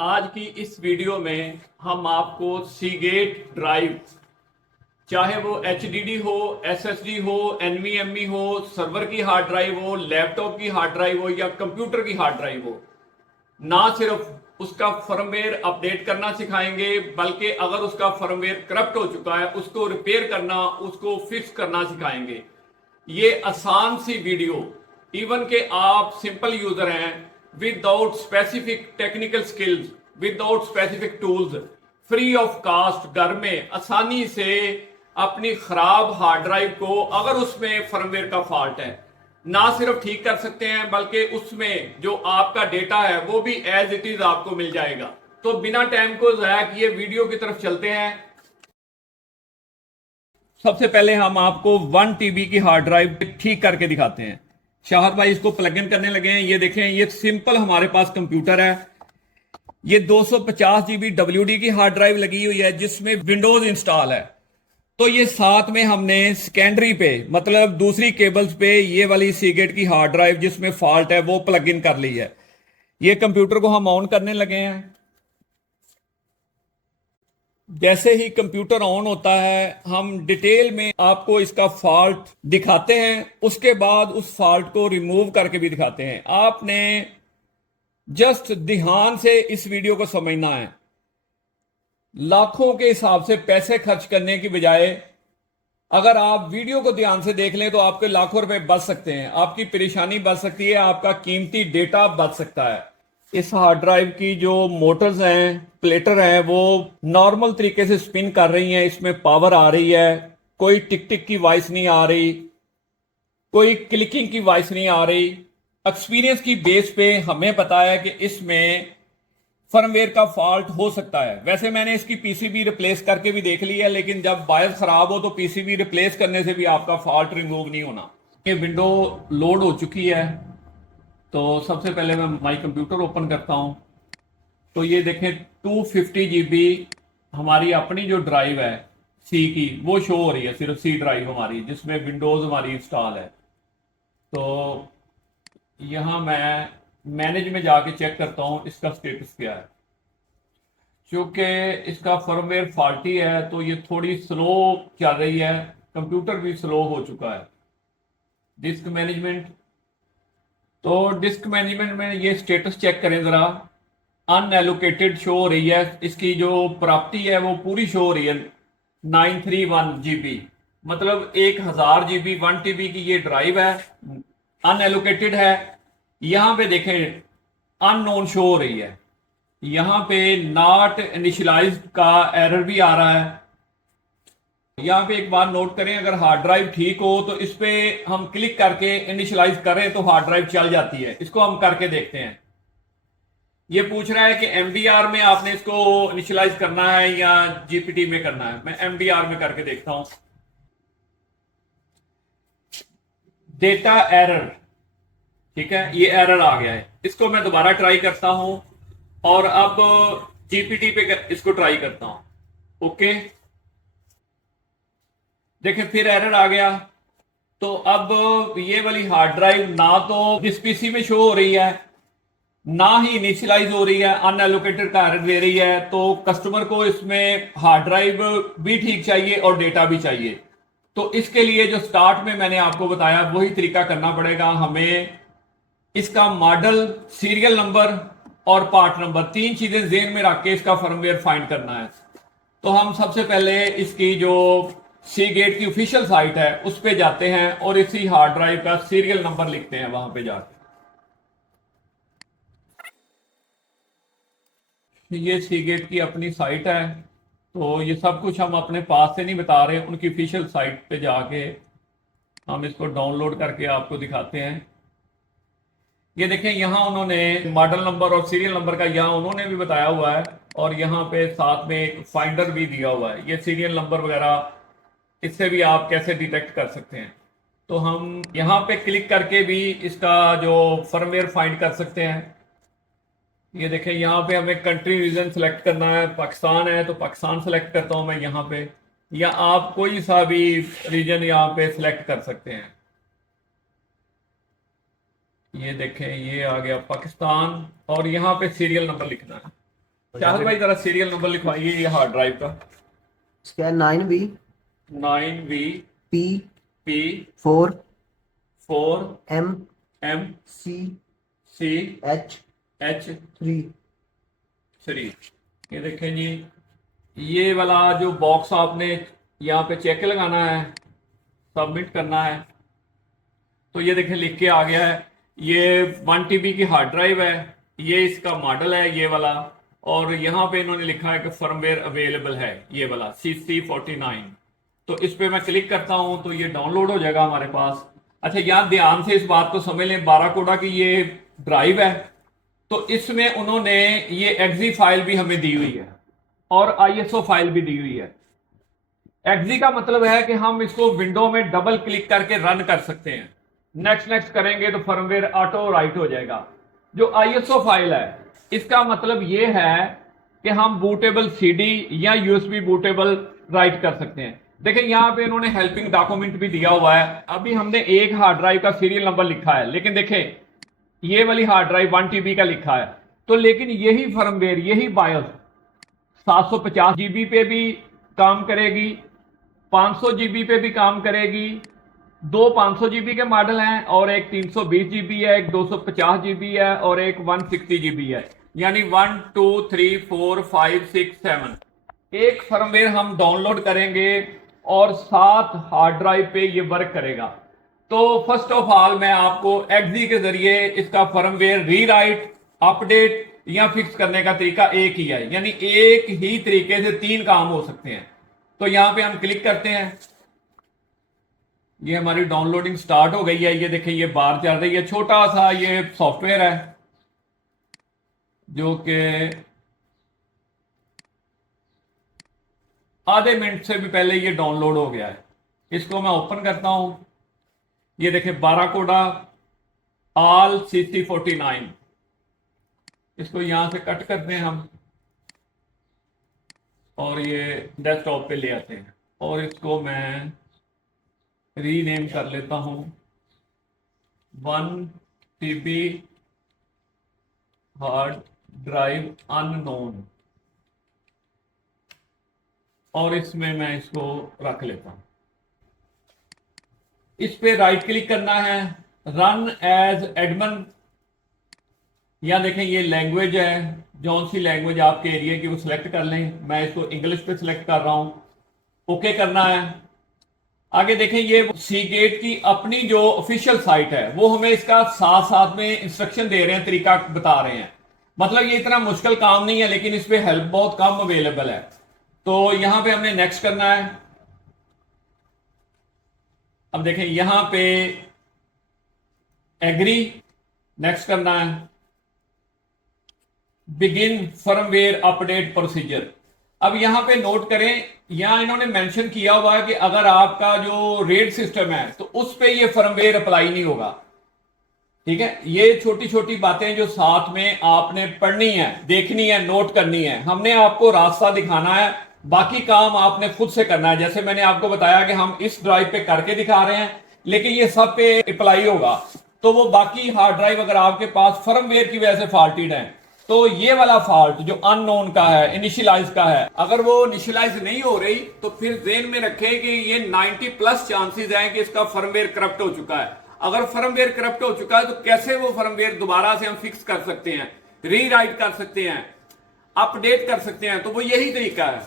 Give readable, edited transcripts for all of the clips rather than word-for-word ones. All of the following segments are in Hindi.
आज की इस वीडियो में हम आपको सीगेट ड्राइव, चाहे वो HDD हो, SSD हो, NVMe हो, सर्वर की हार्ड ड्राइव हो, लैपटॉप की हार्ड ड्राइव हो या कंप्यूटर की हार्ड ड्राइव हो, ना सिर्फ उसका फर्मवेयर अपडेट करना सिखाएंगे बल्कि अगर उसका फर्मवेयर करप्ट हो चुका है उसको रिपेयर करना, उसको फिक्स करना सिखाएंगे। ये आसान सी वीडियो, इवन के आप सिंपल यूजर हैं, without specific technical skills, without specific tools, free of cost घर में आसानी से अपनी खराब हार्ड ड्राइव को, अगर उसमें फर्मवेयर का फॉल्ट है, ना सिर्फ ठीक कर सकते हैं बल्कि उसमें जो आपका डेटा है वो भी एज इट इज आपको मिल जाएगा। तो बिना टाइम को जाया किए वीडियो की तरफ चलते हैं। सबसे पहले हम आपको 1 TB की हार्ड ड्राइव ठीक करके दिखाते हैं। शाहद भाई इसको प्लग इन करने लगे हैं। ये देखें, ये सिंपल हमारे पास कंप्यूटर है। ये 250 GB WD की हार्ड ड्राइव लगी हुई है जिसमें विंडोज इंस्टॉल है। तो ये साथ में हमने सेकेंडरी पे, मतलब दूसरी केबल्स पे, ये वाली सीगेट की हार्ड ड्राइव जिसमें फॉल्ट है वो प्लग इन कर ली है। ये कंप्यूटर को हम ऑन करने लगे हैं। जैसे ही कंप्यूटर ऑन होता है हम डिटेल में आपको इसका फॉल्ट दिखाते हैं, उसके बाद उस फॉल्ट को रिमूव करके भी दिखाते हैं। आपने जस्ट ध्यान से इस वीडियो को समझना है। लाखों के हिसाब से पैसे खर्च करने की बजाय अगर आप वीडियो को ध्यान से देख लें तो आपके लाखों रुपए बच सकते हैं, आपकी परेशानी बच सकती है, आपका कीमती डेटा बच सकता है। इस हार्ड ड्राइव की जो मोटर्स हैं, प्लेटर हैं, वो नॉर्मल तरीके से स्पिन कर रही हैं। इसमें पावर आ रही है, कोई टिक टिक की वॉइस नहीं आ रही, कोई क्लिकिंग की वॉइस नहीं आ रही। एक्सपीरियंस की बेस पे हमें पता है कि इसमें फर्मवेयर का फॉल्ट हो सकता है। वैसे मैंने इसकी पीसीबी रिप्लेस करके भी देख ली है, लेकिन जब बायस खराब हो तो पीसीबी रिप्लेस करने से भी आपका फॉल्ट रिमूव नहीं होना। ये विंडो लोड हो चुकी है, तो सबसे पहले मैं माई कंप्यूटर ओपन करता हूं। तो ये देखें, 250 GB हमारी अपनी जो ड्राइव है सी की, वो शो हो रही है, सिर्फ सी ड्राइव हमारी जिसमें विंडोज हमारी इंस्टॉल है। तो यहां मैं मैनेज में जाके चेक करता हूं इसका स्टेटस क्या है। क्योंकि इसका फर्मवेयर फॉल्टी है तो ये थोड़ी स्लो चल रही है, कंप्यूटर भी स्लो हो चुका है। डिस्क मैनेजमेंट, तो डिस्क मैनेजमेंट में ये स्टेटस चेक करें जरा। अनएलोकेटेड शो हो रही है, इसकी जो प्राप्ति है वो पूरी शो हो रही है 931 GB, मतलब 1000 GB 1 TB की ये ड्राइव है, अनएलोकेटेड है। यहां पे देखें अननोन शो हो रही है, यहां पे नॉट इनिशियलाइज्ड का एरर भी आ रहा है। यहां पे एक बार नोट करें, अगर हार्ड ड्राइव ठीक हो तो इस पे हम क्लिक करके इनिशियलाइज करें तो हार्ड ड्राइव चल जाती है। इसको हम करके देखते हैं। ये पूछ रहा है कि MDR में आपने इसको इनिशियलाइज करना है या GPT में करना है। मैं MDR में करके देखता हूं। डेटा एरर, ठीक है, ये एरर आ गया है। इसको मैं दोबारा ट्राई करता हूं और अब GPT पे इसको ट्राई करता हूं। ओके, देखिए फिर एरर आ गया। तो अब ये वाली हार्ड ड्राइव ना तो जिस पीसी में शो हो रही है, ना ही इनिशियलाइज हो रही है, अनएलोकेटेड का एरर दे रही है। तो कस्टमर को इसमें हार्ड ड्राइव भी ठीक चाहिए और डेटा भी चाहिए। तो इसके लिए जो स्टार्ट में मैंने आपको बताया वही तरीका करना पड़ेगा। हमें इसका मॉडल, सीरियल नंबर और पार्ट नंबर, तीन चीजें ज़हन में रख के इसका फर्मवेयर फाइंड करना है। तो हम सबसे पहले इसकी जो सीगेट की ऑफिशियल साइट है उस पे जाते हैं और इसी हार्ड ड्राइव का सीरियल नंबर लिखते हैं वहां पे जाके। ये सीगेट की अपनी साइट है, तो ये सब कुछ हम अपने पास से नहीं बता रहे, उनकी ऑफिशियल साइट पे जाके हम इसको डाउनलोड करके आपको दिखाते हैं। ये देखें, यहाँ उन्होंने मॉडल नंबर और सीरियल नंबर का यहाँ उन्होंने भी बताया हुआ है और यहाँ पे साथ में एक फाइंडर भी दिया हुआ है। ये सीरियल नंबर वगैरह, इससे भी आप कैसे डिटेक्ट कर सकते हैं। तो हम यहाँ पे क्लिक करके भी इसका जो फर्मवेयर फाइंड कर सकते हैं। ये देखें, यहाँ पे हमें कंट्री रीजन सेलेक्ट करना है, पाकिस्तान है तो पाकिस्तान सेलेक्ट करता हूँ मैं यहाँ पे, या आप कोई सा भी रीजन यहाँ पे सिलेक्ट कर सकते हैं। ये देखें, ये आ गया पाकिस्तान और यहाँ पे सीरियल नंबर लिखना है। चाहत भाई जरा सीरियल नंबर लिखवाइए ये हार्ड ड्राइव का। इसका है 9V 9V P P 4 4 M M C C H H 3। ये देखें जी, ये वाला जो बॉक्स आपने यहाँ पे चेक लगाना है, सबमिट करना है, तो ये देखें लिख के आ गया है। ये 1 TB की हार्ड ड्राइव है, ये इसका मॉडल है ये वाला, और यहाँ पे इन्होंने लिखा है कि फर्मवेयर अवेलेबल है ये वाला CC49। तो इस पे मैं क्लिक करता हूँ तो ये डाउनलोड हो जाएगा हमारे पास। अच्छा, यहाँ ध्यान से इस बात को समझ लें, बाराकोडा की ये ड्राइव है, तो इसमें उन्होंने ये एक्जी फाइल भी हमें दी हुई है और ISO फाइल भी दी हुई है। एक्जी का मतलब है कि हम इसको विंडो में डबल क्लिक करके रन कर सकते हैं, नेक्स्ट करेंगे तो फर्मवेयर ऑटो राइट हो जाएगा। जो ISO फाइल है इसका मतलब ये है कि हम बूटेबल CD या USB बूटेबल राइट कर सकते हैं। देखिए यहाँ पे इन्होंने हेल्पिंग डॉक्यूमेंट भी दिया हुआ है। अभी हमने एक हार्ड ड्राइव का सीरियल नंबर लिखा है, लेकिन देखें ये वाली हार्ड ड्राइव 1 TB का लिखा है, तो लेकिन यही फर्मवेयर, यही बायोस 750 GB पे भी काम करेगी, 500 GB पे भी काम करेगी। दो 500 GB के मॉडल हैं और एक 320 GB है, एक 250 GB है और एक 160 GB है, यानी 1 2 3 4 5 6 7 एक फर्मवेयर हम डाउनलोड करेंगे और 7 हार्ड ड्राइव पे ये वर्क करेगा। तो फर्स्ट ऑफ ऑल मैं आपको एक्जी के जरिए इसका फर्मवेयर रीराइट, अपडेट या फिक्स करने का तरीका एक ही है, यानी एक ही तरीके से 3 काम हो सकते हैं। तो यहां पे हम क्लिक करते हैं, ये हमारी डाउनलोडिंग स्टार्ट हो गई है। ये देखिए ये बार चल रही है, छोटा सा ये सॉफ्टवेयर है जो कि आधे मिनट से भी पहले ये डाउनलोड हो गया है। इसको मैं ओपन करता हूं, ये देखिए बाराकोडा ऑल CC49, इसको यहां से कट करते हैं हम और ये डेस्कटॉप पे ले आते हैं और इसको मैं रीनेम कर लेता हूं 1 TB हार्ड ड्राइव अननोन, और इसमें मैं इसको रख लेता हूं। इस पे राइट क्लिक करना है, रन एज एडमिन, या देखें ये लैंग्वेज है, जौन सी लैंग्वेज आपके एरिया की वो सिलेक्ट कर लें। मैं इसको इंग्लिश पे सिलेक्ट कर रहा हूं, ओके करना है। आगे देखें ये सीगेट की अपनी जो ऑफिशियल साइट है वो हमें इसका साथ साथ में इंस्ट्रक्शन दे रहे हैं, तरीका बता रहे हैं। मतलब ये इतना मुश्किल काम नहीं है, लेकिन इस पे हेल्प बहुत कम अवेलेबल है। तो यहां पे हमने नेक्स्ट करना है। अब देखें यहां पे एग्री, नेक्स्ट करना है, बिगिन फर्मवेयर अपडेट प्रोसीजर। अब यहां पे नोट करें, यहां इन्होंने मेंशन किया हुआ है कि अगर आपका जो रेट सिस्टम है तो उस पे ये फर्मवेयर अप्लाई नहीं होगा। ठीक है, ये छोटी छोटी बातें जो साथ में आपने पढ़नी है, देखनी है, नोट करनी है। हमने आपको रास्ता दिखाना है, बाकी काम आपने खुद से करना है। जैसे मैंने आपको बताया कि हम इस ड्राइव पे करके दिखा रहे हैं, लेकिन ये सब पे अप्लाई होगा। तो वो बाकी हार्ड ड्राइव अगर आपके पास फर्मवेयर की वजह से फॉल्टेड है, तो ये वाला फॉल्ट जो अननोन का है, इनिशियलाइज का है, अगर वो इनिशियलाइज नहीं हो रही तो फिर ज़हन में रखें कि ये 90+ चांसेस हैं कि इसका फर्मवेयर करप्ट हो चुका है। अगर फर्मवेयर करप्ट हो चुका है तो कैसे वो फर्मवेयर दोबारा से हम फिक्स कर सकते हैं, रीराइट कर सकते हैं, अपडेट कर सकते हैं, तो वो यही तरीका है।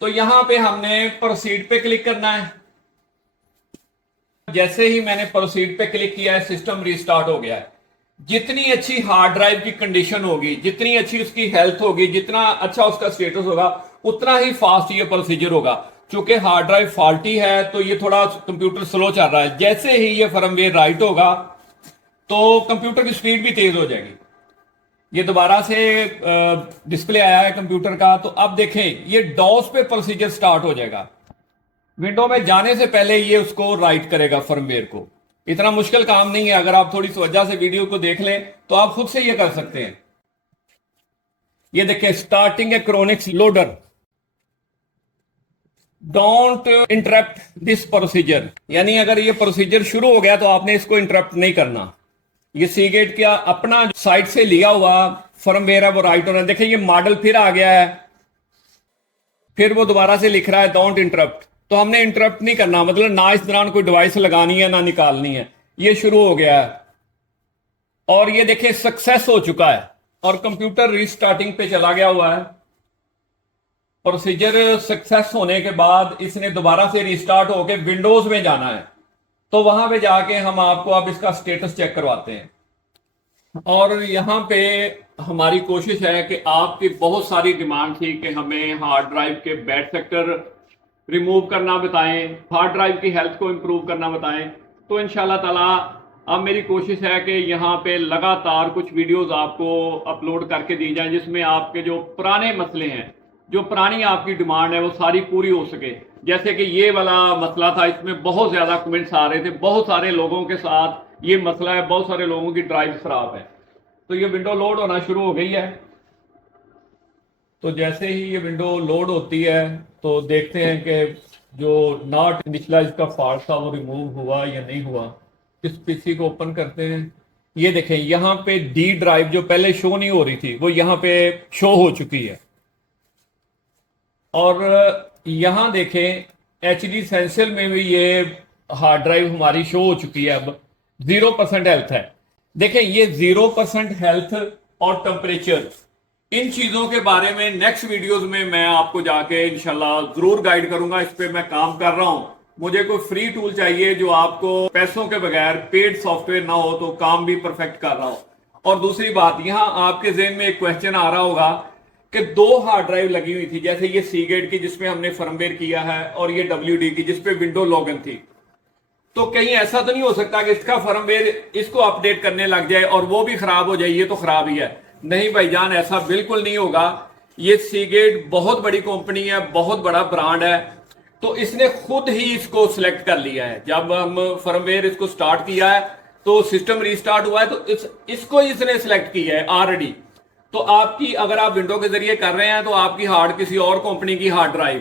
तो यहां पे हमने प्रोसीड पे क्लिक करना है। जैसे ही मैंने प्रोसीड पे क्लिक किया है, सिस्टम रीस्टार्ट हो गया है। जितनी अच्छी हार्ड ड्राइव की कंडीशन होगी, जितनी अच्छी उसकी हेल्थ होगी, जितना अच्छा उसका स्टेटस होगा, उतना ही फास्ट ये प्रोसीजर होगा। चूंकि हार्ड ड्राइव फॉल्टी है तो ये थोड़ा कंप्यूटर स्लो चल रहा है। जैसे ही ये फर्मवेयर राइट होगा तो कंप्यूटर की स्पीड भी तेज हो जाएगी। ये दोबारा से डिस्प्ले आया है कंप्यूटर का, तो अब देखें ये डॉस पे प्रोसीजर स्टार्ट हो जाएगा। विंडो में जाने से पहले ये उसको राइट करेगा फर्मवेयर को। इतना मुश्किल काम नहीं है, अगर आप थोड़ी तवज्जो से वीडियो को देख लें तो आप खुद से ये कर सकते हैं। ये देखें, starting a chronics loader, don't interrupt this procedure, यानी अगर ये प्रोसीजर शुरू हो गया तो आपने इसको इंटरप्ट नहीं करना। ये सीगेट का अपना साइट से लिया हुआ फर्मवेयर है, वो राइट होना है। देखिए ये मॉडल फिर आ गया है, फिर वो दोबारा से लिख रहा है डोंट इंटरप्ट। तो हमने इंटरप्ट नहीं करना, मतलब ना इस दौरान कोई डिवाइस लगानी है ना निकालनी है। ये शुरू हो गया है और ये देखिए सक्सेस हो चुका है और कंप्यूटर रीस्टार्टिंग पे चला गया हुआ है। प्रोसीजर सक्सेस होने के बाद इसने दोबारा से रीस्टार्ट होके विंडोज में जाना है, तो वहां पे जाके हम आपको अब इसका स्टेटस चेक करवाते हैं। और यहाँ पे हमारी कोशिश है कि आपकी बहुत सारी डिमांड थी कि हमें हार्ड ड्राइव के बैड सेक्टर रिमूव करना बताएं, हार्ड ड्राइव की हेल्थ को इम्प्रूव करना बताएं। तो इंशाल्लाह ताला अब मेरी कोशिश है कि यहाँ पे लगातार कुछ वीडियोस आपको अपलोड करके दी जाएं, जिसमें आपके जो पुराने मसले हैं, जो पुरानी आपकी डिमांड है, वो सारी पूरी हो सके। जैसे कि ये वाला मसला था, इसमें बहुत ज़्यादा कमेंट्स आ रहे थे, बहुत सारे लोगों के साथ ये मसला है, बहुत सारे लोगों की ड्राइव खराब है। तो ये विंडो लोड होना शुरू हो गई है। तो जैसे ही ये विंडो लोड होती है तो देखते हैं कि जो नॉट इनिशियलाइज का फॉल्ट था वो रिमूव हुआ या नहीं हुआ। इस पीसी को ओपन करते हैं। ये देखें यहाँ पे डी ड्राइव जो पहले शो नहीं हो रही थी वो यहाँ पे शो हो चुकी है। और यहाँ देखें HD Essential में भी ये हार्ड ड्राइव हमारी शो हो चुकी है। अब 0% हेल्थ है। देखें ये 0% हेल्थ और टेम्परेचर, इन चीजों के बारे में नेक्स्ट वीडियोस में मैं आपको जाके इंशाल्लाह जरूर गाइड करूंगा। इस पे मैं काम कर रहा हूं। मुझे कोई फ्री टूल चाहिए जो आपको पैसों के बगैर, पेड सॉफ्टवेयर ना हो, तो काम भी परफेक्ट कर रहा हो। और दूसरी बात, यहां आपके ज़हन में एक क्वेश्चन आ रहा होगा कि 2 हार्ड ड्राइव लगी हुई थी, जैसे ये सीगेट की जिसमें हमने फर्मवेयर किया है और ये WD की जिसपे विंडो लॉगिन थी। तो कहीं ऐसा तो नहीं हो सकता कि इसका फर्मवेयर इसको अपडेट करने लग जाए और वो भी खराब हो जाए? ये तो खराब ही है। नहीं भाईजान, ऐसा बिल्कुल नहीं होगा। ये सीगेट बहुत बड़ी कंपनी है, बहुत बड़ा ब्रांड है, तो इसने खुद ही इसको सिलेक्ट कर लिया है। जब हम फर्मवेयर इसको स्टार्ट किया है तो सिस्टम रीस्टार्ट हुआ है, तो इसको इसने सिलेक्ट किया है ऑलरेडी। तो आपकी, अगर आप विंडो के जरिए कर रहे हैं तो आपकी हार्ड किसी और कंपनी की हार्ड ड्राइव,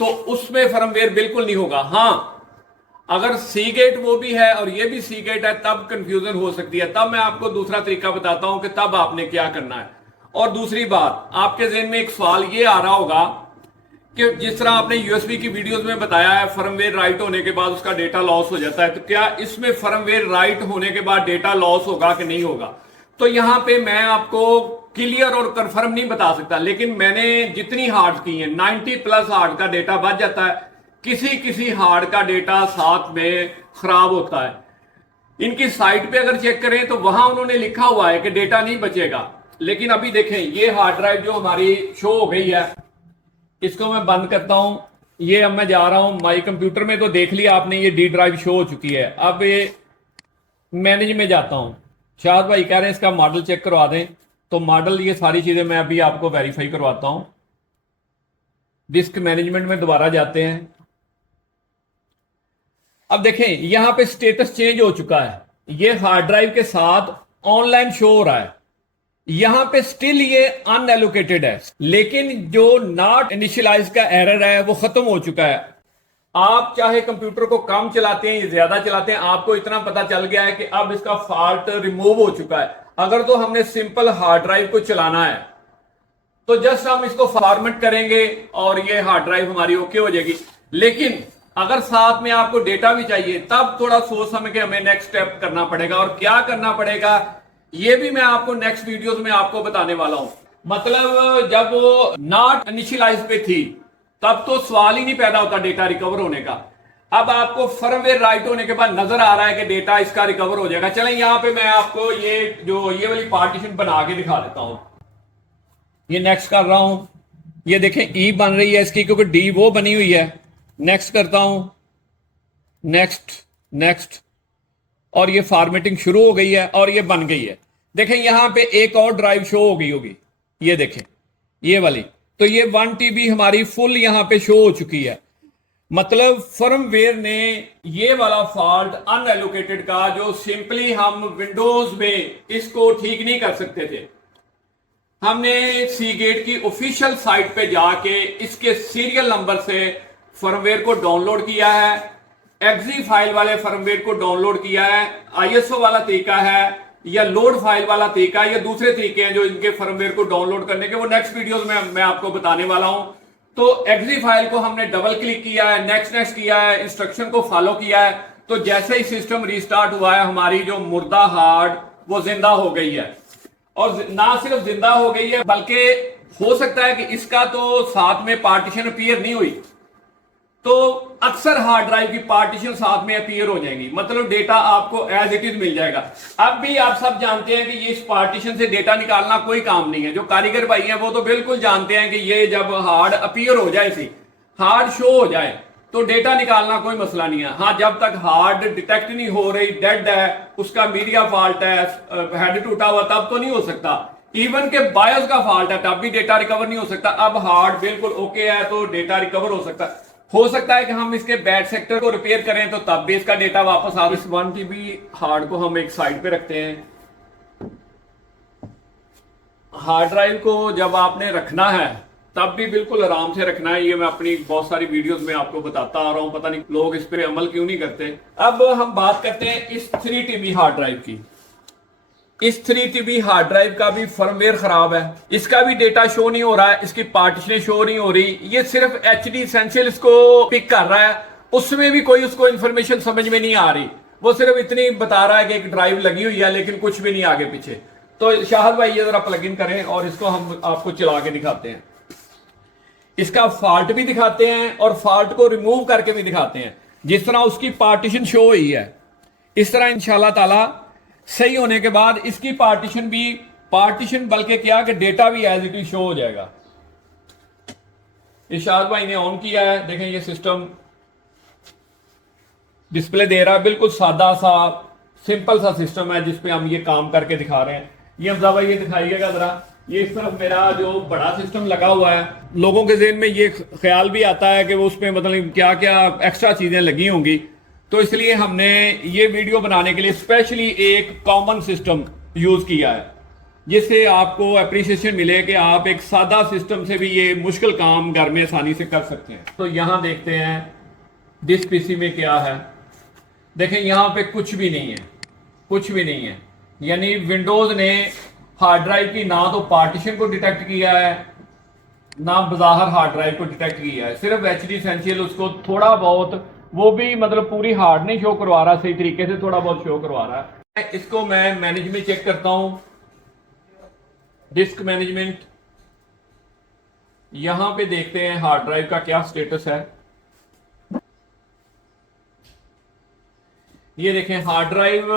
तो उसमें फर्मवेयर बिल्कुल नहीं होगा। हाँ, अगर सीगेट वो भी है और ये भी सीगेट है तब कंफ्यूजन हो सकती है। तब मैं आपको दूसरा तरीका बताता हूं कि तब आपने क्या करना है। और दूसरी बात, आपके ज़हन में एक सवाल ये आ रहा होगा कि जिस तरह आपने USB की वीडियोस में बताया है, फर्मवेयर राइट होने के बाद उसका डेटा लॉस हो जाता है, तो क्या इसमें फर्मवेयर राइट होने के बाद डेटा लॉस होगा कि नहीं होगा? तो यहां पे मैं आपको क्लियर और कंफर्म नहीं बता सकता, लेकिन मैंने जितनी हार्ड की हैं 90+ हार्ड का डेटा बच जाता है। किसी किसी हार्ड का डेटा साथ में खराब होता है। इनकी साइट पे अगर चेक करें तो वहां उन्होंने लिखा हुआ है कि डेटा नहीं बचेगा। लेकिन अभी देखें, ये हार्ड ड्राइव जो हमारी शो हो गई है, इसको मैं बंद करता हूं। ये अब मैं जा रहा हूं माई कंप्यूटर में, तो देख लिया आपने ये डी ड्राइव शो हो चुकी है। अब ये मैनेज में जाता हूं। शाहद भाई कह रहे हैं इसका मॉडल चेक करवा दें, तो मॉडल, ये सारी चीजें मैं अभी आपको वेरीफाई करवाता हूं। डिस्क मैनेजमेंट में दोबारा जाते हैं। अब देखें यहां पे स्टेटस चेंज हो चुका है। ये हार्ड ड्राइव के साथ ऑनलाइन शो हो रहा है। यहां पे स्टिल ये अनएलोकेटेड है, लेकिन जो नॉट इनिशियलाइज का एरर है वो खत्म हो चुका है। आप चाहे कंप्यूटर को कम चलाते हैं या ज्यादा चलाते हैं, आपको इतना पता चल गया है कि अब इसका फॉल्ट रिमूव हो चुका है। अगर तो हमने सिंपल हार्ड ड्राइव को चलाना है तो जस्ट हम इसको फॉर्मेट करेंगे और ये हार्ड ड्राइव हमारी ओके हो जाएगी। लेकिन अगर साथ में आपको डेटा भी चाहिए, तब थोड़ा सोच समझ के हमें नेक्स्ट स्टेप करना पड़ेगा। और क्या करना पड़ेगा ये भी मैं आपको नेक्स्ट वीडियोस में आपको बताने वाला हूं। मतलब जब वो नॉट इनिशियलाइज पे थी तब तो सवाल ही नहीं पैदा होता डेटा रिकवर होने का। अब आपको फर्मवेयर राइट होने के बाद नजर आ रहा है कि डेटा इसका रिकवर हो जाएगा। चलें यहां पे मैं आपको ये वाली पार्टीशन बना के दिखा देता हूं। ये नेक्स्ट कर रहा हूं। ये देखें ई बन रही है इसकी, क्योंकि डी वो बनी हुई है। नेक्स्ट करता हूं, नेक्स्ट नेक्स्ट, और ये फॉर्मेटिंग शुरू हो गई है और ये बन गई है। देखें यहां पे एक और ड्राइव शो हो गई होगी, ये देखें ये वाली। तो ये 1 TB हमारी फुल यहां पे शो हो चुकी है। मतलब फर्मवेयर ने ये वाला फॉल्ट अनएलोकेटेड का, जो सिंपली हम विंडोज में इसको ठीक नहीं कर सकते थे, हमने सीगेट की ऑफिशियल साइट पे जाके इसके सीरियल नंबर से फर्मवेयर को डाउनलोड किया है। एक्जी फाइल वाले फर्मवेयर को डाउनलोड किया है। ISO वाला तरीका है या लोड फाइल वाला तरीका या दूसरे तरीके हैं जो इनके फर्मवेयर को डाउनलोड करने के, वो नेक्स्ट वीडियोस में मैं आपको बताने वाला हूं। तो एक्सी फाइल को हमने डबल क्लिक किया है, नेक्स्ट किया है, इंस्ट्रक्शन को फॉलो किया है, तो जैसे ही सिस्टम रिस्टार्ट हुआ है हमारी जो मुर्दा हार्ड वो जिंदा हो गई है। और ना सिर्फ जिंदा हो गई है बल्कि हो सकता है कि इसका तो साथ में पार्टीशन अपीयर नहीं हुई, तो अक्सर हार्ड ड्राइव की पार्टीशन साथ में अपीयर हो जाएंगी, मतलब डेटा आपको एज इट इज मिल जाएगा। अब भी आप सब जानते हैं कि ये इस पार्टीशन से डेटा निकालना कोई काम नहीं है। जो कारीगर भाई हैं वो तो बिल्कुल जानते हैं कि ये जब हार्ड अपीयर हो जाए, सी हार्ड शो हो जाए, तो डेटा निकालना कोई मसला नहीं है। हाँ, जब तक हार्ड डिटेक्ट नहीं हो रही, डेड है, उसका मीडिया फॉल्ट है, हेड टूटा हुआ, तब तो नहीं हो सकता। इवन के बायोस का फॉल्ट है तब भी डेटा रिकवर नहीं हो सकता। अब हार्ड बिल्कुल ओके है तो डेटा रिकवर हो सकता है कि हम इसके बैड सेक्टर को रिपेयर करें तो तब भी इसका डेटा वापस आ। इस 1 TB हार्ड को हम एक साइड पे रखते हैं। हार्ड ड्राइव को जब आपने रखना है तब भी बिल्कुल आराम से रखना है। ये मैं अपनी बहुत सारी वीडियोस में आपको बताता आ रहा हूं, पता नहीं लोग इस पे अमल क्यों नहीं करते। अब हम बात करते हैं इस 3 TB हार्ड ड्राइव की। इस 3 TB हार्ड ड्राइव का भी फर्मवेयर खराब है, इसका भी डेटा शो नहीं हो रहा है, इसकी पार्टीशनें शो नहीं हो रही। ये सिर्फ HD एसेंशियल इसको पिक कर रहा है, उसमें भी कोई उसको इंफॉर्मेशन समझ में नहीं आ रही। वो सिर्फ इतनी बता रहा है कि एक ड्राइव लगी हुई है, लेकिन कुछ भी नहीं आगे पीछे। तो शाहद भाई ये जरा प्लग इन करें और इसको हम आपको चला के दिखाते हैं। इसका फॉल्ट भी दिखाते हैं और फॉल्ट को रिमूव करके भी दिखाते हैं। जिस तरह उसकी पार्टीशन शो हुई है, इस तरह इंशाल्लाह ताला सही होने के बाद इसकी पार्टीशन बल्कि क्या कि डेटा भी एज इट इज शो हो जाएगा। इरशाद भाई ने ऑन किया है, देखें ये सिस्टम डिस्प्ले दे रहा है। बिल्कुल सादा सा सिंपल सा सिस्टम है जिसपे हम ये काम करके दिखा रहे हैं। ये हमजा भाई ये दिखाइएगा जरा। ये इस तरफ मेरा जो बड़ा सिस्टम लगा हुआ है, लोगों के ज़हन में ये ख्याल भी आता है कि वो उसमें मतलब क्या क्या एक्स्ट्रा चीजें लगी होंगी, तो इसलिए हमने ये वीडियो बनाने के लिए स्पेशली एक कॉमन सिस्टम यूज किया है, जिससे आपको अप्रिसिएशन मिले कि आप एक सादा सिस्टम से भी ये मुश्किल काम घर में आसानी से कर सकते हैं। तो यहां देखते हैं दिस पीसी में क्या है। देखें यहां पे कुछ भी नहीं है, कुछ भी नहीं है। यानी विंडोज ने हार्ड ड्राइव की ना तो पार्टीशन को डिटेक्ट किया है, ना बाहर हार्ड ड्राइव को डिटेक्ट किया है। सिर्फ HD एसेंशियल उसको थोड़ा बहुत, वो भी मतलब पूरी हार्ड नहीं शो करवा रहा सही तरीके से, थोड़ा बहुत शो करवा रहा है। इसको मैं मैनेज में चेक करता हूं, डिस्क मैनेजमेंट। यहां पे देखते हैं हार्ड ड्राइव का क्या स्टेटस है। ये देखें हार्ड ड्राइव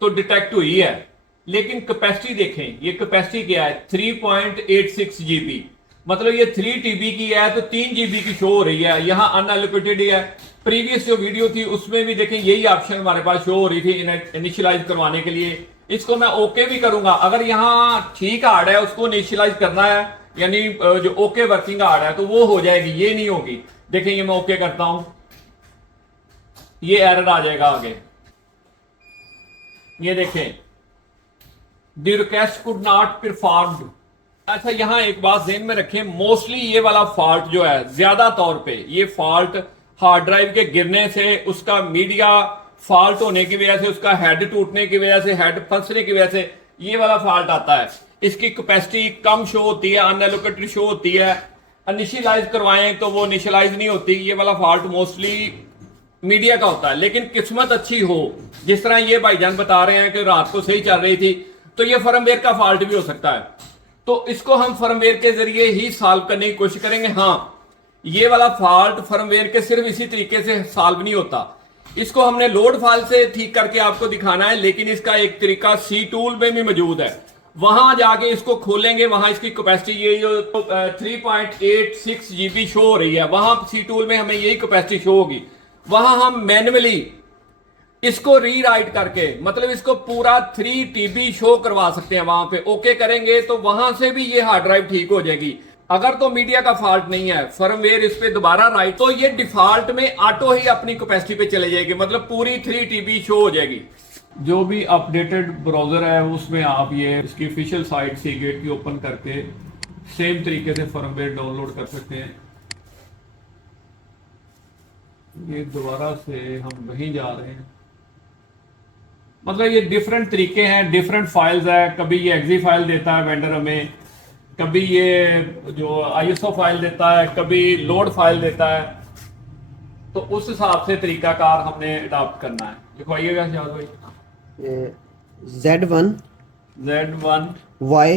तो डिटेक्ट हुई है, लेकिन कैपेसिटी देखें, ये कैपेसिटी क्या है 3.86 GB, मतलब ये 3 TB की है तो 3 GB की शो हो रही है। यहां अनएलोकेटेड है। प्रीवियस जो वीडियो थी उसमें भी देखें यही ऑप्शन हमारे पास शो हो रही थी इनिशियलाइज करवाने के लिए। इसको मैं ओके भी करूंगा। अगर यहां ठीक हार्ड है उसको इनिशियलाइज करना है, यानी जो ओके वर्किंग हार्ड है तो वो हो जाएगी, ये नहीं होगी। देखें ये मैं ओके करता हूं, ये एरर आ जाएगा आगे। ये देखें the request could not performed. अच्छा यहां एक बात ध्यान में रखें, मोस्टली ये वाला फॉल्ट जो है ज्यादा तौर पे ये फॉल्ट हार्ड ड्राइव के गिरने से, उसका मीडिया फॉल्ट होने की वजह से, उसका हेड टूटने की वजह से, हेड फंसने की वजह से ये वाला फॉल्ट आता है। इसकी कैपेसिटी कम शो होती है, अनएलोकेटेड शो होती है। इनिशियलाइज करवाएं तो वो इनिशियलाइज नहीं होती। ये वाला फॉल्ट मोस्टली मीडिया का होता है। लेकिन किस्मत अच्छी हो, जिस तरह ये भाईजान बता रहे हैं कि रात को सही चल रही थी, तो ये फर्मवेयर का फॉल्ट भी हो सकता है। तो इसको हम फर्मवेयर के जरिए ही सॉल्व करने की कोशिश करेंगे। हाँ, ये वाला फॉल्ट फर्मवेयर के सिर्फ इसी तरीके से सॉल्व नहीं होता। इसको हमने लोड फाइल से ठीक करके आपको दिखाना है, लेकिन इसका एक तरीका सी टूल में भी मौजूद है। वहां जाके इसको खोलेंगे, वहां इसकी कैपेसिटी ये जो 3.86 GB शो हो रही है, वहां सी टूल में हमें यही कैपेसिटी शो होगी। वहां हम मैन्युअली इसको रीराइट करके, मतलब इसको पूरा 3 TB शो करवा सकते हैं। वहां पे ओके करेंगे तो वहां से भी ये हार्ड ड्राइव ठीक हो जाएगी। अगर तो मीडिया का फॉल्ट नहीं है, फर्मवेयर इस पे दोबारा राइट, तो ये डिफॉल्ट में ऑटो ही अपनी कैपेसिटी पे चले जाएगी, मतलब पूरी 3 TB शो हो जाएगी। जो भी अपडेटेड ब्राउजर है उसमें आप ये इसकी ऑफिशियल साइट सीगेट की ओपन करके सेम तरीके से फर्मवेयर डाउनलोड कर सकते हैं। ये दोबारा से हम वहीं जा रहे हैं, मतलब ये डिफरेंट तरीके हैं, डिफरेंट फाइल्स है। कभी ये एक्जी फाइल देता है वेंडर हमें, कभी ये जो आईएसओ फाइल देता है, कभी लोड फाइल देता है। तो उस हिसाब से तरीकाकार हमने अडॉप्ट करना है। लिखवाइएगा शाहद भाई। Z1 Z1 Y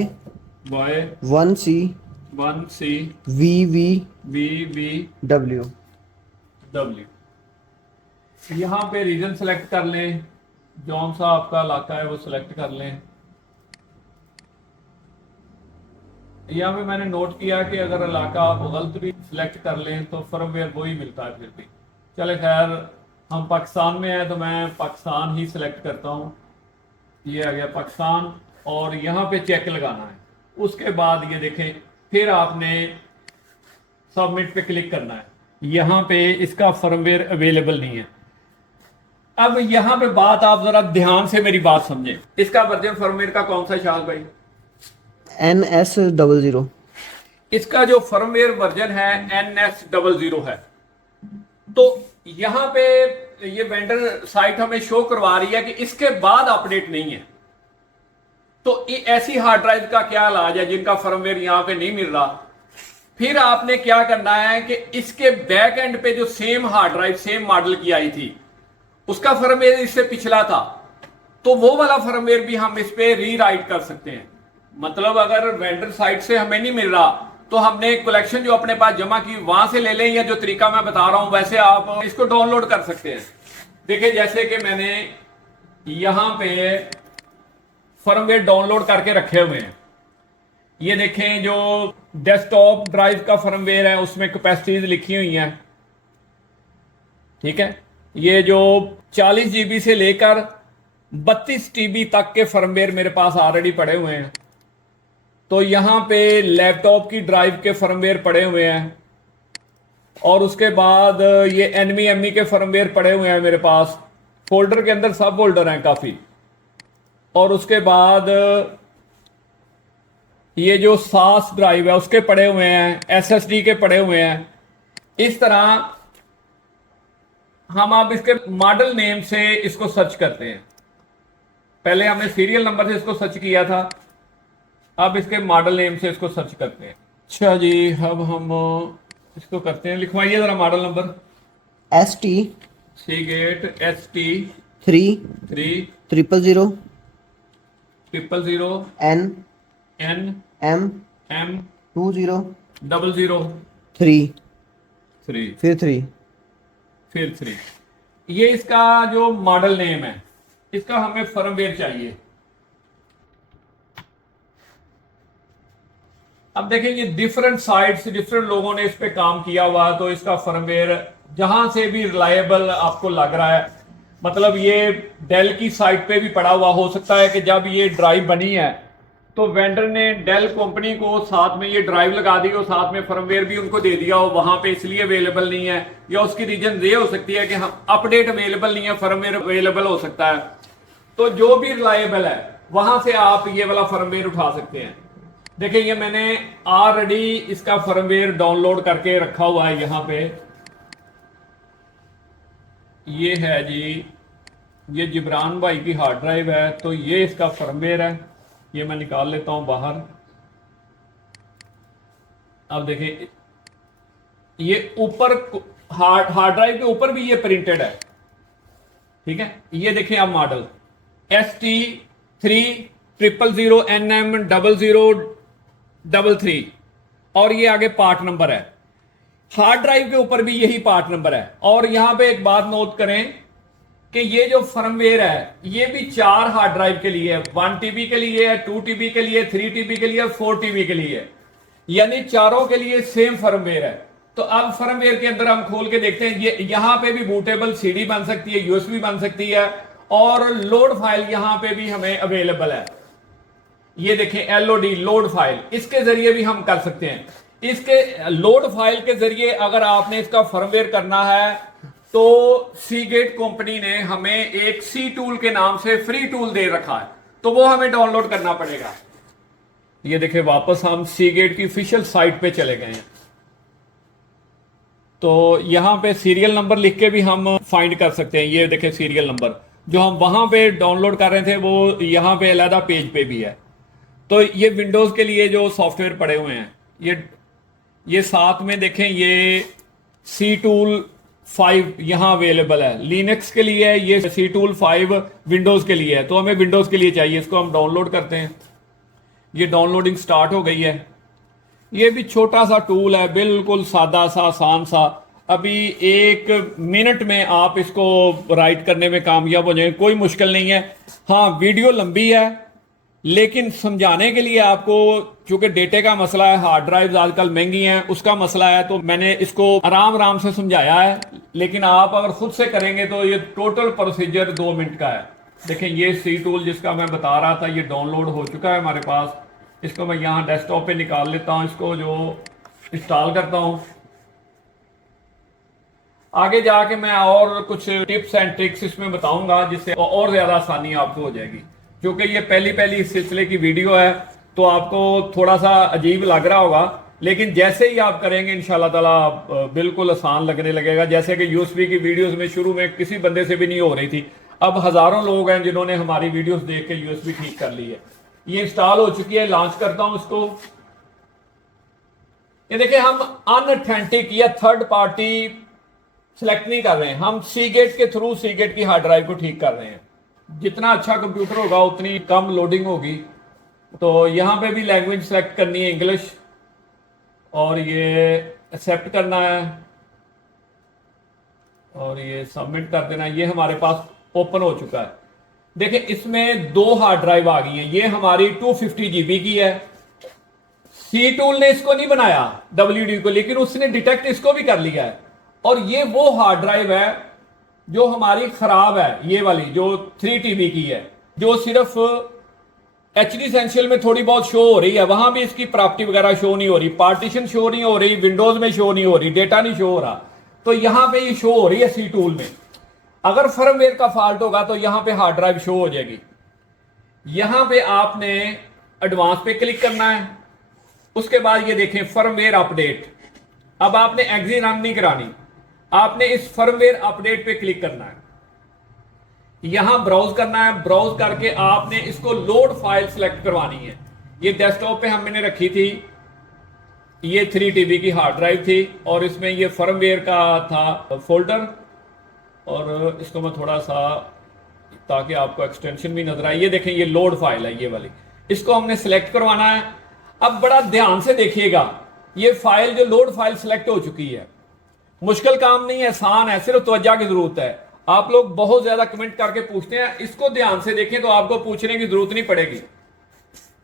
Y 1C 1C VV VV W। W। यहाँ पे रीजन सेलेक्ट कर लें, जौन सा आपका इलाका है वो सिलेक्ट कर लें। यहाँ पे मैंने नोट किया कि अगर इलाका आप गलत भी सिलेक्ट कर लें तो फर्मवेयर वही मिलता है फिर भी। चले खैर, हम पाकिस्तान में हैं तो मैं पाकिस्तान ही सिलेक्ट करता हूँ। ये आ गया पाकिस्तान, और यहाँ पे चेक लगाना है। उसके बाद ये देखें, फिर आपने सबमिट पे क्लिक करना है। यहाँ पे इसका फर्मवेयर अवेलेबल नहीं है। अब यहाँ पे बात आप जरा ध्यान से मेरी बात समझें। इसका वर्जन फर्मवेयर का कौन सा शाह भाई? NS00। इसका जो फर्मवेयर वर्जन है NS00 है। तो यहाँ पे ये वेंडर साइट हमें शो करवा रही है कि इसके बाद अपडेट नहीं है। तो ऐसी हार्ड ड्राइव का क्या इलाज है जिनका फर्मवेयर यहाँ पे नहीं मिल रहा? फिर आपने क्या करना है कि इसके बैक एंड पे जो same hard drive same model की आई थी उसका फर्मवेयर इससे पिछला था, तो वो वाला फर्मवेयर भी हम इस पे रीराइट कर सकते हैं। मतलब अगर वेंडर साइट से हमें नहीं मिल रहा तो हमने कलेक्शन जो अपने पास जमा की वहां से ले लें, या जो तरीका मैं बता रहा हूं वैसे आप इसको डाउनलोड कर सकते हैं। देखिए जैसे कि मैंने यहां पे फर्मवेयर डाउनलोड करके रखे हुए हैं। ये देखें, जो डेस्कटॉप ड्राइव का फर्मवेयर है उसमें कैपेसिटीज लिखी हुई हैं, ठीक है। ये जो 40 GB से लेकर 32 TB तक के फर्मवेयर मेरे पास ऑलरेडी पड़े हुए हैं। तो यहाँ पे लैपटॉप की ड्राइव के फर्मवेयर पड़े हुए हैं, और उसके बाद ये NVMe के फर्मवेयर पड़े हुए हैं मेरे पास। फोल्डर के अंदर सब फोल्डर हैं काफ़ी। और उसके बाद ये जो सास ड्राइव है उसके पड़े हुए हैं, SSD के पड़े हुए हैं। इस तरह हम आप इसके मॉडल नेम से इसको सर्च करते हैं। पहले हमने सीरियल नंबर से इसको सर्च किया था, अब इसके मॉडल नेम से इसको सर्च करते हैं। अच्छा जी, अब हम इसको करते हैं। लिखवाइए जरा model number. ST Seagate ST 3 3 000 000 N N M M 20 00 3 3 फिर 3। फिर 3। ये इसका जो मॉडल नेम है, इसका हमें फर्मवेयर चाहिए। अब देखें, ये डिफरेंट साइट्स, डिफरेंट लोगों ने इस पे काम किया हुआ, तो इसका फर्मवेयर जहां से भी रिलायबल आपको लग रहा है, मतलब ये डेल की साइट पे भी पड़ा हुआ हो सकता है कि जब ये ड्राइव बनी है तो वेंडर ने डेल कंपनी को साथ में ये ड्राइव लगा दी और साथ में फर्मवेयर भी उनको दे दिया हो, वहां पे इसलिए अवेलेबल नहीं है। या उसकी रीजन ये हो सकती है कि हम अपडेट अवेलेबल नहीं है, फर्मवेयर अवेलेबल हो सकता है। तो जो भी रिलायबल है वहां से आप ये वाला फर्मवेयर उठा सकते हैं। देखिए, ये मैंने ऑलरेडी इसका फर्मवेयर डाउनलोड करके रखा हुआ है। यहाँ पे ये है जी, ये जिब्रान भाई की हार्ड ड्राइव है, तो ये इसका फर्मवेयर है। ये मैं निकाल लेता हूं बाहर। अब देखिए, ये ऊपर हार्ड ड्राइव के ऊपर भी ये प्रिंटेड है, ठीक है। ये देखें आप मॉडल ST 3 000 NM 0033, और ये आगे पार्ट नंबर है। हार्ड ड्राइव के ऊपर भी यही पार्ट नंबर है। और यहां पे एक बात नोट करें कि ये जो फर्मवेयर है ये भी 4 हार्ड ड्राइव के लिए है, 1 TB के लिए है, 2 TB के लिए, 3 TB के लिए, 4 TB के लिए, यानी चारों के लिए सेम फर्मवेयर है। तो अब फर्मवेयर के अंदर हम खोल के देखते हैं। ये यहां पे भी बूटेबल CD बन सकती है, USB बन सकती है, और लोड फाइल यहां पे भी हमें अवेलेबल है। ये देखें, LOD लोड फाइल, इसके जरिए भी हम कर सकते हैं। इसके लोड फाइल के जरिए अगर आपने इसका फर्मवेयर करना है तो सीगेट कंपनी ने हमें एक सी टूल के नाम से फ्री टूल दे रखा है, तो वो हमें डाउनलोड करना पड़ेगा। ये देखिए, वापस हम सीगेट की ऑफिशियल साइट पे चले गए हैं। तो यहां पे सीरियल नंबर लिख के भी हम फाइंड कर सकते हैं। ये देखिए सीरियल नंबर, जो हम वहां पे डाउनलोड कर रहे थे वो यहाँ पे अलहदा पेज पे भी है। तो ये विंडोज के लिए जो सॉफ्टवेयर पड़े हुए हैं, ये साथ में देखें, ये सी टूल 5 यहाँ अवेलेबल है। लिनक्स के लिए है, ये सी टूल 5 विंडोज के लिए है। तो हमें विंडोज के लिए चाहिए, इसको हम डाउनलोड करते हैं। ये डाउनलोडिंग स्टार्ट हो गई है। ये भी छोटा सा टूल है, बिल्कुल सादा सा, आसान सा। अभी 1 मिनट में आप इसको राइट करने में कामयाब हो जाएंगे, कोई मुश्किल नहीं है। हाँ, वीडियो लंबी है, लेकिन समझाने के लिए आपको, चूंकि डेटे का मसला है, हार्ड ड्राइव्स आजकल महंगी हैं, उसका मसला है, तो मैंने इसको आराम आराम से समझाया है। लेकिन आप अगर खुद से करेंगे तो ये टोटल प्रोसीजर 2 मिनट का है। देखें, ये सी टूल जिसका मैं बता रहा था, ये डाउनलोड हो चुका है हमारे पास। इसको मैं यहाँ डेस्कटॉप पे निकाल लेता हूँ, इसको जो इंस्टॉल करता हूँ। आगे जाके मैं और कुछ टिप्स एंड ट्रिक्स इसमें बताऊंगा, जिससे और ज्यादा आसानी आपको हो जाएगी। क्योंकि ये पहली इस सिलसिले की वीडियो है, तो आपको थोड़ा सा अजीब लग रहा होगा, लेकिन जैसे ही आप करेंगे इंशाल्लाह ताला बिल्कुल आसान लगने लगेगा। जैसे कि यूएसबी की वीडियोस में शुरू में किसी बंदे से भी नहीं हो रही थी, अब हजारों लोग हैं जिन्होंने हमारी वीडियोस देख के यूएसबी ठीक कर ली है। ये इंस्टॉल हो चुकी है, लॉन्च करता हूं इसको। ये देखिए, हम अनऑथेंटिक या थर्ड पार्टी सिलेक्ट नहीं कर रहे हैं, हम सीगेट के थ्रू सीगेट की हार्ड ड्राइव को ठीक कर रहे हैं। जितना अच्छा कंप्यूटर होगा उतनी कम लोडिंग होगी। तो यहां पे भी लैंग्वेज सेलेक्ट करनी है, इंग्लिश, और ये एक्सेप्ट करना है और ये सबमिट कर देना है। ये हमारे पास ओपन हो चुका है। देखिए, इसमें 2 हार्ड ड्राइव आ गई हैं। ये हमारी 250 GB की है। सी टूल ने इसको नहीं बनाया, WD को, लेकिन उसने डिटेक्ट इसको भी कर लिया है। और ये वो हार्ड ड्राइव है जो हमारी खराब है, ये वाली जो 3 TB की है, जो सिर्फ HD एसेंशियल में थोड़ी बहुत शो हो रही है। वहां भी इसकी प्रॉपर्टी वगैरह शो नहीं हो रही, पार्टीशन शो नहीं हो रही, विंडोज में शो नहीं हो रही, डेटा नहीं शो हो रहा। तो यहां पे ये शो हो रही है सी टूल में। अगर फर्मवेयर का फॉल्ट होगा तो यहां पे हार्ड ड्राइव शो हो जाएगी। यहां पे आपने एडवांस पे क्लिक करना है। उसके बाद ये देखें, फर्मवेयर अपडेट। अब आपने एग्जी रन नहीं करानी, आपने इस फर्मवेयर अपडेट पे क्लिक करना है। यहां ब्राउज करना है। ब्राउज करके आपने इसको लोड फाइल सिलेक्ट करवानी है। ये डेस्कटॉप पे हमने रखी थी, ये 3 TB की हार्ड ड्राइव थी, और इसमें ये फर्मवेयर का था फोल्डर। और इसको मैं थोड़ा सा, ताकि आपको एक्सटेंशन भी नजर आए, ये देखें, ये लोड फाइल है, ये वाली। इसको हमने सिलेक्ट करवाना है। अब बड़ा ध्यान से देखिएगा, ये फाइल जो लोड फाइल सिलेक्ट हो चुकी है। मुश्किल काम नहीं है, आसान है, सिर्फ तवज्जो की जरूरत है। आप लोग बहुत ज्यादा कमेंट करके पूछते हैं, इसको ध्यान से देखें तो आपको पूछने की जरूरत नहीं पड़ेगी।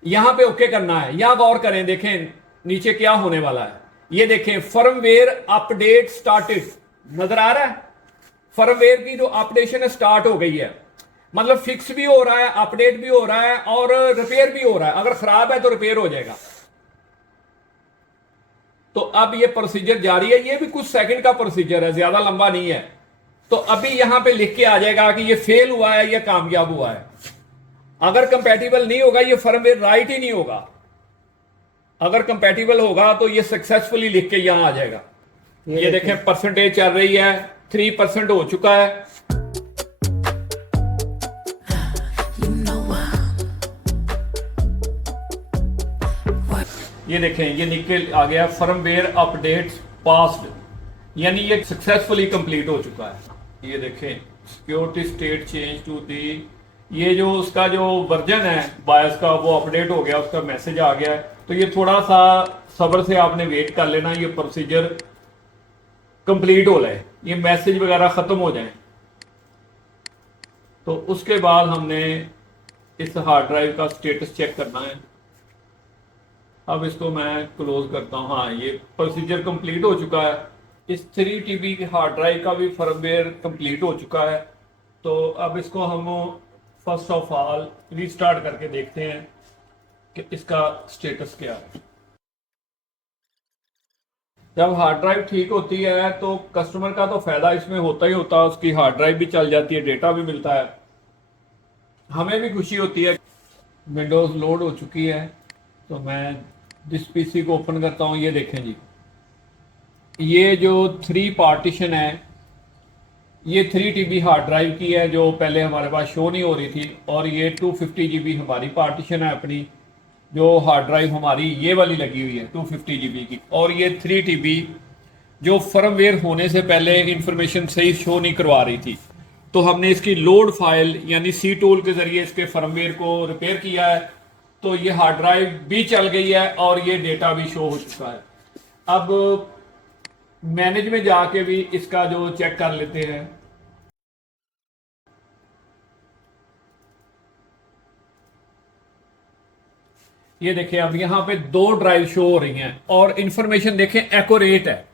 यहां पे ओके करना है। यहां गौर करें, देखें नीचे क्या होने वाला है। ये देखें, फर्मवेयर अपडेट स्टार्टेड, नजर आ रहा है। फर्मवेयर की जो अपडेशन स्टार्ट हो गई है, मतलब फिक्स भी हो रहा है, अपडेट भी हो रहा है, और रिपेयर भी हो रहा है। अगर खराब है तो रिपेयर हो जाएगा। तो अब ये प्रोसीजर जारी है। ये भी कुछ सेकंड का प्रोसीजर है, ज्यादा लंबा नहीं है। तो अभी यहां पे लिख के आ जाएगा कि ये फेल हुआ है या कामयाब हुआ है। अगर कंपैटिबल नहीं होगा, ये फर्मवेयर राइट ही नहीं होगा। अगर कंपैटिबल होगा तो ये सक्सेसफुली लिख के यहां आ जाएगा। ये देखें, परसेंटेज चल रही है, 3% हो चुका है। ये देखें, ये निकल आ गया, फर्मवेयर अपडेट्स पास्ड, यानी ये सक्सेसफुली कंप्लीट हो चुका है। ये देखें, security state change to the, ये जो उसका जो वर्जन है बायस का, वो अपडेट हो गया, उसका मैसेज आ गया है। तो ये थोड़ा सा सब्र से आपने वेट कर लेना, ये प्रोसीजर कंप्लीट हो जाए, ये मैसेज वगैरह खत्म हो जाए। तो उसके बाद हमने इस हार्ड ड्राइव का स्टेटस चेक करना है। अब इसको मैं क्लोज करता हूँ। हाँ, ये प्रोसीजर कंप्लीट हो चुका है। इस 3 TB की हार्ड ड्राइव का भी फर्मवेयर कंप्लीट हो चुका है। तो अब इसको हम फर्स्ट ऑफ ऑल रीस्टार्ट करके देखते हैं कि इसका स्टेटस क्या है। जब हार्ड ड्राइव ठीक होती है तो कस्टमर का तो फायदा इसमें होता ही होता है, उसकी हार्ड ड्राइव भी चल जाती है, डेटा भी मिलता है, हमें भी खुशी होती है। विंडोज लोड हो चुकी है, तो मैं जिस पीसी को ओपन करता हूँ, ये देखें जी, ये जो 3 पार्टीशन है, ये 3 TB हार्ड ड्राइव की है जो पहले हमारे पास शो नहीं हो रही थी, और ये 250 GB हमारी पार्टीशन है अपनी, जो हार्ड ड्राइव हमारी ये वाली लगी हुई है 250 GB की, और ये 3 TB जो फर्मवेयर होने से पहले इंफॉर्मेशन सही शो नहीं करवा रही थी, तो हमने इसकी लोड फाइल यानी सी टूल के ज़रिए इसके फर्मवेयर को रिपेयर किया है, तो ये हार्ड ड्राइव भी चल गई है और ये डेटा भी शो हो चुका है। अब मैनेज में जाके भी इसका जो चेक कर लेते हैं। ये देखिए अब यहां पे 2 ड्राइव शो हो रही हैं और इंफॉर्मेशन देखें एक्यूरेट है,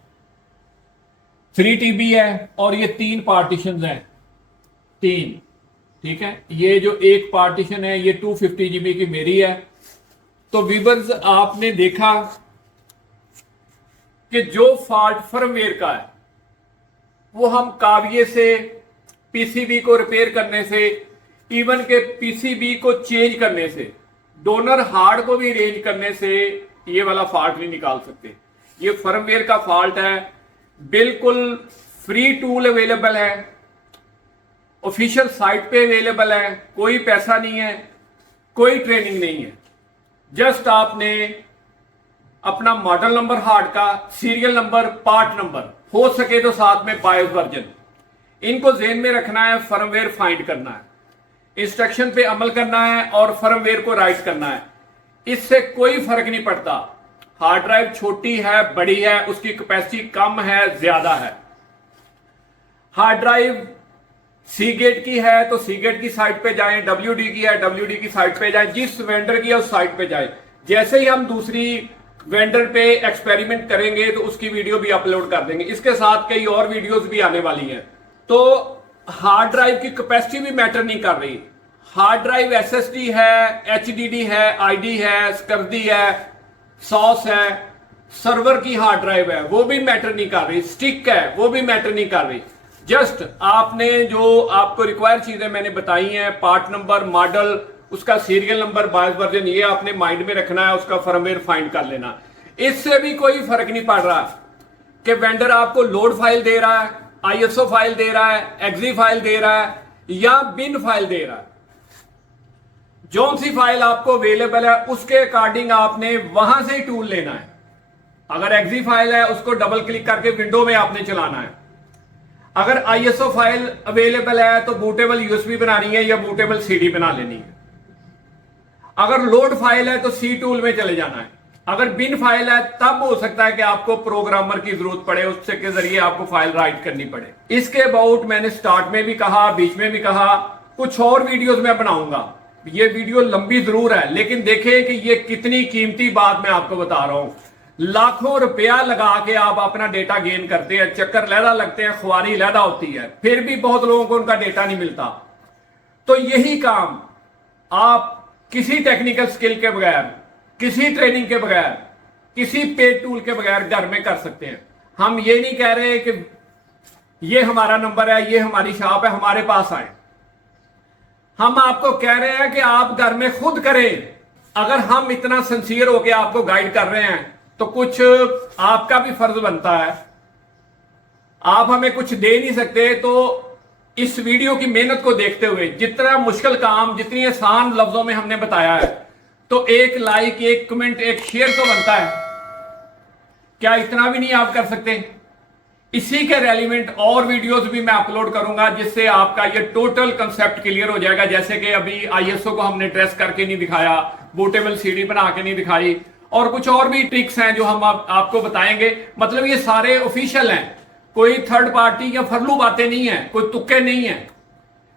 3 TB है और ये 3 पार्टीशन हैं, 3, ठीक है। ये जो एक पार्टीशन है ये 250 GB की मेरी है। तो व्यूअर्स आपने देखा कि जो फॉल्ट फर्मवेयर का है वो हम काविये से पीसीबी को रिपेयर करने से, इवन के पीसीबी को चेंज करने से, डोनर हार्ड को भी अरेंज करने से ये वाला फॉल्ट नहीं निकाल सकते। ये फर्मवेयर का फॉल्ट है, बिल्कुल फ्री टूल अवेलेबल है, ऑफिशियल साइट पे अवेलेबल है, कोई पैसा नहीं है, कोई ट्रेनिंग नहीं है। जस्ट आपने अपना मॉडल नंबर हार्ड का, सीरियल नंबर, पार्ट नंबर, हो सके तो साथ में बायोस वर्जन, इनको ज़हन में रखना है, फर्मवेयर फाइंड करना है, इंस्ट्रक्शन पे अमल करना है और फर्मवेयर को राइट करना है। इससे कोई फर्क नहीं पड़ता हार्ड ड्राइव छोटी है बड़ी है, उसकी कैपेसिटी कम है ज्यादा है। हार्ड ड्राइव सीगेट की है तो सीगेट की साइट पे जाएं, डब्ल्यूडी की है डब्ल्यूडी की साइट पे जाएं, जिस वेंडर की है उस साइट पे जाएं। जैसे ही हम दूसरी वेंडर पे एक्सपेरिमेंट करेंगे तो उसकी वीडियो भी अपलोड कर देंगे, इसके साथ कई और वीडियोस भी आने वाली हैं। तो हार्ड ड्राइव की कैपेसिटी भी मैटर नहीं कर रही। हार्ड ड्राइव एसएसडी है, एचडीडी है, आईडी है, स्कर्दी है, सॉस है, सर्वर की हार्ड ड्राइव है, वो भी मैटर नहीं कर रही, स्टिक है वो भी मैटर नहीं कर रही। जस्ट आपने जो आपको रिक्वायर चीजें मैंने बताई हैं, पार्ट नंबर, मॉडल, उसका सीरियल नंबर, बायोस वर्जन, ये आपने माइंड में रखना है, उसका फर्मवेयर फाइंड कर लेना। इससे भी कोई फर्क नहीं पड़ रहा कि वेंडर आपको लोड फाइल दे रहा है, आईएसओ फाइल दे रहा है, एक्सी फाइल दे रहा है या बिन फाइल दे रहा है। जौन सी फाइल आपको अवेलेबल है उसके अकॉर्डिंग आपने वहां से ही टूल लेना है। अगर एक्सी फाइल है उसको डबल क्लिक करके विंडो में आपने चलाना है। अगर आईएसओ फाइल अवेलेबल है तो बूटेबल यूएसबी बनानी है या बूटेबल सीडी बना लेनी है। अगर लोड फाइल है तो सी टूल में चले जाना है। अगर बिन फाइल है तब हो सकता है कि आपको प्रोग्रामर की जरूरत पड़े, उससे के जरिए आपको फाइल राइट करनी पड़े। इसके अबाउट मैंने स्टार्ट में भी कहा, बीच में भी कहा, कुछ और वीडियोस में बनाऊंगा। ये वीडियो लंबी जरूर है लेकिन देखें कि ये कितनी कीमती बात मैं आपको बता रहा हूं। लाखों रुपया लगा के आप अपना डेटा गेन करते हैं, चक्कर लहदा लगते हैं, खुआरी लहदा होती है, फिर भी बहुत लोगों को उनका डेटा नहीं मिलता। तो यही काम आप किसी टेक्निकल स्किल के बगैर, किसी ट्रेनिंग के बगैर, किसी पेड टूल के बगैर घर में कर सकते हैं। हम ये नहीं कह रहे कि ये हमारा नंबर है, ये हमारी शॉप है, हमारे पास आए। हम आपको कह रहे हैं कि आप घर में खुद करें। अगर हम इतना सिंसियर होकर आपको गाइड कर रहे हैं तो कुछ आपका भी फर्ज बनता है। आप हमें कुछ दे नहीं सकते, तो इस वीडियो की मेहनत को देखते हुए जितना मुश्किल काम, जितनी आसान लफ्जों में हमने बताया है, तो एक लाइक, एक कमेंट, एक शेयर तो बनता है। क्या इतना भी नहीं आप कर सकते? इसी के रेलिवेंट और वीडियोस भी मैं अपलोड करूंगा जिससे आपका ये टोटल कंसेप्ट क्लियर हो जाएगा। जैसे कि अभी आईएसओ को हमने ट्रेस करके नहीं दिखाया, बूटेबल सीडी बना के नहीं दिखाई, और कुछ और भी ट्रिक्स हैं जो हम आपको बताएंगे। मतलब ये सारे ऑफिशियल हैं, कोई थर्ड पार्टी या फरलू बातें नहीं है, कोई तुक्के नहीं है।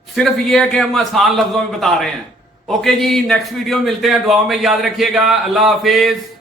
सिर्फ ये है कि हम आसान लफ्जों में बता रहे हैं। ओके जी, नेक्स्ट वीडियो मिलते हैं। दुआओं में याद रखिएगा। अल्लाह हाफिज।